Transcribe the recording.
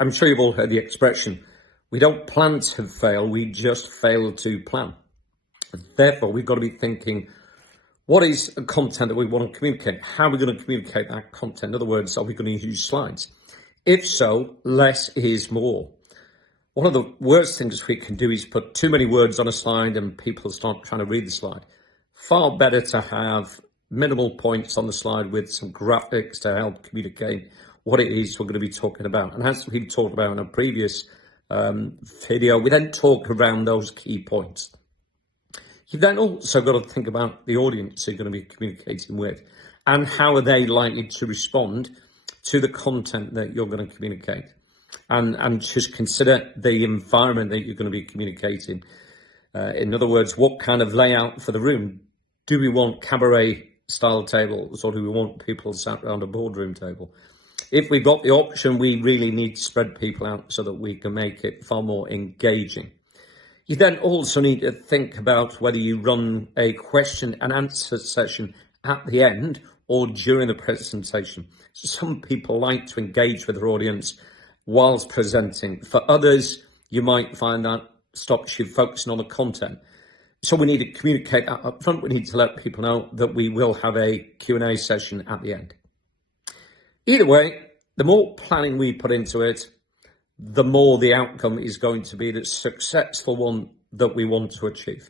I'm sure you've all heard the expression, we don't plan to fail, we just fail to plan. Therefore, we've got to be thinking, what is the content that we want to communicate? How are we going to communicate that content? In other words, are we going to use slides? If so, less is more. One of the worst things we can do is put too many words on a slide and people start trying to read the slide. Far better to have minimal points on the slide with some graphics to help communicate what it is we're going to be talking about. And as we've talked about in a previous video, we then talk around those key points. You've then also got to think about the audience you're going to be communicating with and how are they likely to respond to the content that you're going to communicate. And just consider the environment that you're going to be communicating. In other words, what kind of layout for the room? Do we want cabaret style tables or do we want people sat around a boardroom table? If we've got the option, we really need to spread people out so that we can make it far more engaging. You then also need to think about whether you run a question and answer session at the end or during the presentation. Some people like to engage with their audience whilst presenting. For others, you might find that stops you focusing on the content. So we need to communicate that up front. We need to let people know that we will have a Q&A session at the end. Either way, the more planning we put into it, the more the outcome is going to be the successful one that we want to achieve.